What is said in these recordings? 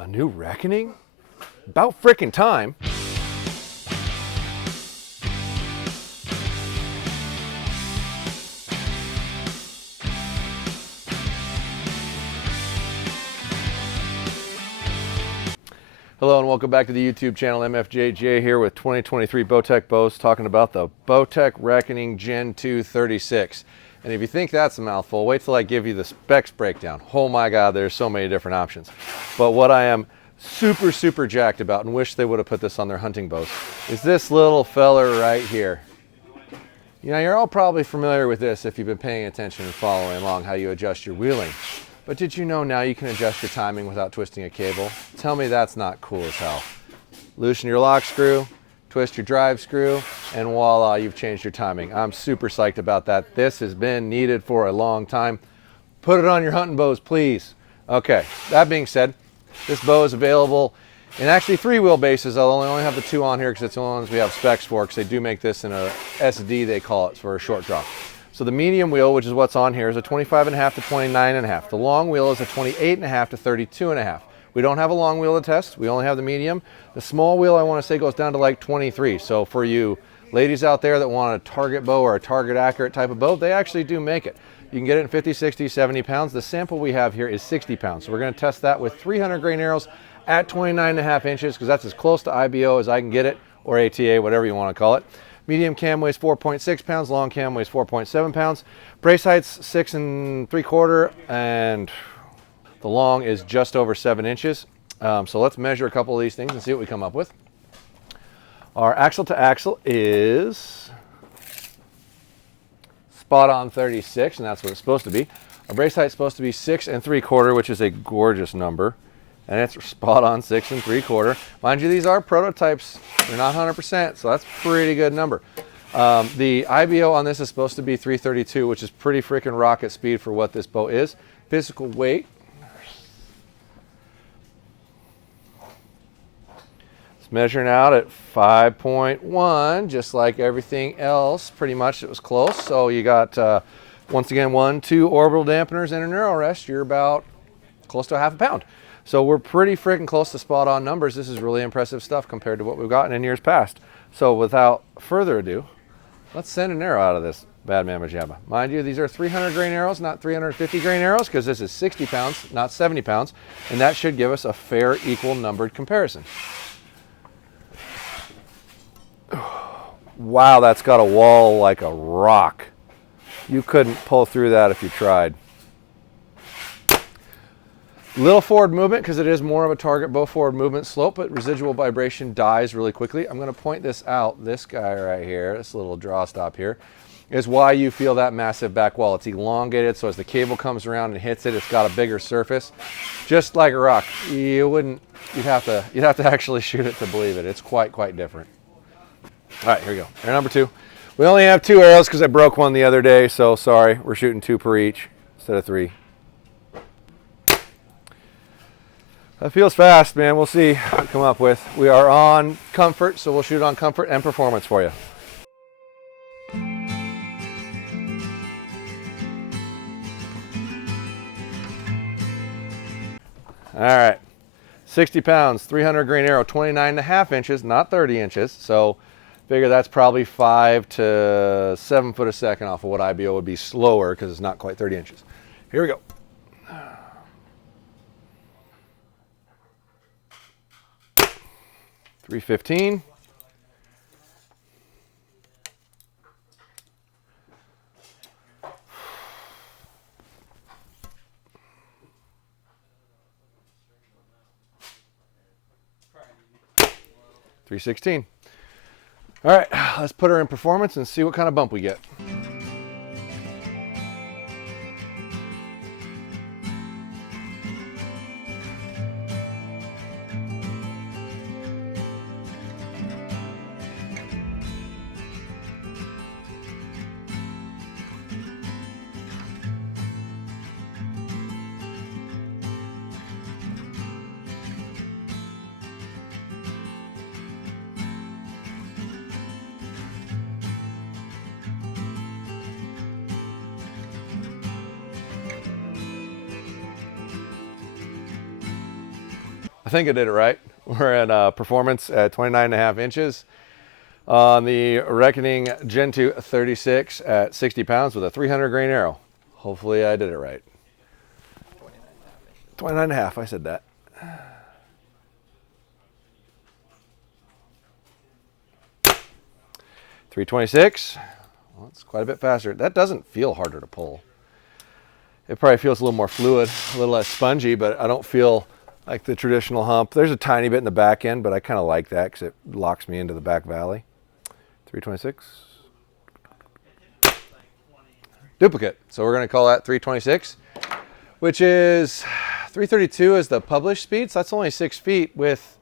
A new reckoning? About frickin' time. Hello and welcome back to the YouTube channel. MFJJ here with 2023 Bowtech bows, talking about the Bowtech Reckoning Gen 2 36. And if you think that's a mouthful, wait till I give you the specs breakdown. Oh my God, there's so many different options. But what I am super jacked about, and wish they would have put this on their hunting bows, is this little feller right here. You know, you're all probably familiar with this if you've been paying attention and following along how you adjust your wheeling. But did you know now you can adjust your timing without twisting a cable? Tell me that's not cool as hell. Loosen your lock screw, twist your drive screw, and voila, you've changed your timing. I'm super psyched about that. This has been needed for a long time. Put it on your hunting bows, please. Okay, that being said, this bow is available in actually 3 wheelbases. I'll only have the 2 on here because it's the only ones we have specs for, because they do make this in a SD, they call it, for a short drop. So the medium wheel, which is what's on here, is a 25.5 to 29.5. The long wheel is a 28.5 to 32.5. We don't have a long wheel to test. We only have the medium. The small wheel, I want to say, goes down to like 23. So for you ladies out there that want a target bow or a target accurate type of bow, they actually do make it. You can get it in 50, 60, 70 pounds. The sample we have here is 60 pounds. So we're going to test that with 300 grain arrows at 29.5 inches, because that's as close to IBO as I can get it, or ATA, whatever you want to call it. Medium cam weighs 4.6 pounds, long cam weighs 4.7 pounds. Brace height's 6 3/4, and the long is just over 7 inches. So let's measure a couple of these things and see what we come up with. Our axle to axle is spot on 36, and that's what it's supposed to be. Our brace height's supposed to be 6 3/4, which is a gorgeous number. And it's spot on 6 3/4. Mind you, these are prototypes. They're not 100%, so that's a pretty good number. The IBO on this is supposed to be 332, which is pretty freaking rocket speed for what this bow is. Physical weight. It's measuring out at 5.1, just like everything else. Pretty much it was close. So you got, once again, 1, 2 orbital dampeners and an arrow rest. You're about close to a half a pound. So we're pretty freaking close to spot on numbers. This is really impressive stuff compared to what we've gotten in years past. So without further ado, let's send an arrow out of this bad mamma jamma. Mind you, these are 300 grain arrows, not 350 grain arrows, because this is 60 pounds, not 70 pounds. And that should give us a fair, equal numbered comparison. Wow, that's got a wall like a rock. You couldn't pull through that if you tried. Little forward movement, because it is more of a target bow forward movement slope, but residual vibration dies really quickly. I'm going to point this out. This guy right here, this little draw stop here, is why you feel that massive back wall. It's elongated, so as the cable comes around and hits it, it's got a bigger surface. Just like a rock. You'd have to actually shoot it to believe it. It's quite different. All right, here we go. Arrow number 2. We only have 2 arrows because I broke one the other day, so sorry. We're shooting 2 per each instead of 3. That feels fast, man. We'll see what we come up with. We are on comfort, so we'll shoot on comfort and performance for you. All right, 60 pounds, 300 grain arrow, 29.5 inches, not 30 inches. So figure that's probably 5 to 7 foot a second off of what IBO would be slower, because it's not quite 30 inches. Here we go. 315. $316. All right, let's put her in performance and see what kind of bump we get. think I did it right. We're at performance at 29.5 inches on the Reckoning Gen 2 36 at 60 pounds with a 300 grain arrow. Hopefully I did it right. 29.5, I said that. .326. Well, it's quite a bit faster. That doesn't feel harder to pull. It probably feels a little more fluid, a little less spongy, but I don't feel like the traditional hump. There's a tiny bit in the back end, but I kind of like that because it locks me into the back valley. .326. Duplicate. So we're going to call that .326, which is .332 is the published speed. So that's only 6 feet with,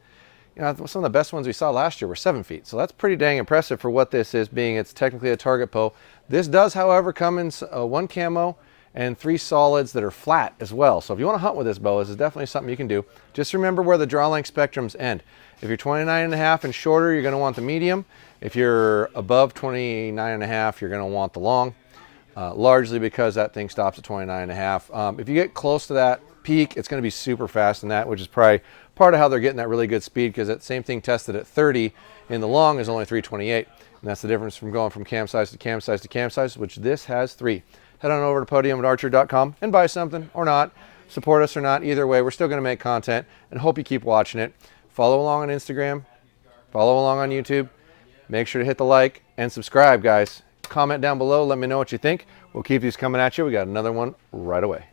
you know, some of the best ones we saw last year were 7 feet. So that's pretty dang impressive for what this is, being it's technically a target bow. This does, however, come in 1 camo and 3 solids that are flat as well. So if you want to hunt with this bow, this is definitely something you can do. Just remember where the draw length spectrums end. If you're 29.5 and shorter, you're going to want the medium. If you're above 29.5, you're going to want the long, largely because that thing stops at 29.5. If you get close to that peak, it's going to be super fast in that, which is probably part of how they're getting that really good speed, because that same thing tested at 30 in the long is only 328. And that's the difference from going from cam size to cam size to cam size, which this has 3. Head on over to podiumarcher.com and buy something or not. Support us or not. Either way, we're still going to make content and hope you keep watching it. Follow along on Instagram. Follow along on YouTube. Make sure to hit the like and subscribe, guys. Comment down below. Let me know what you think. We'll keep these coming at you. We got another one right away.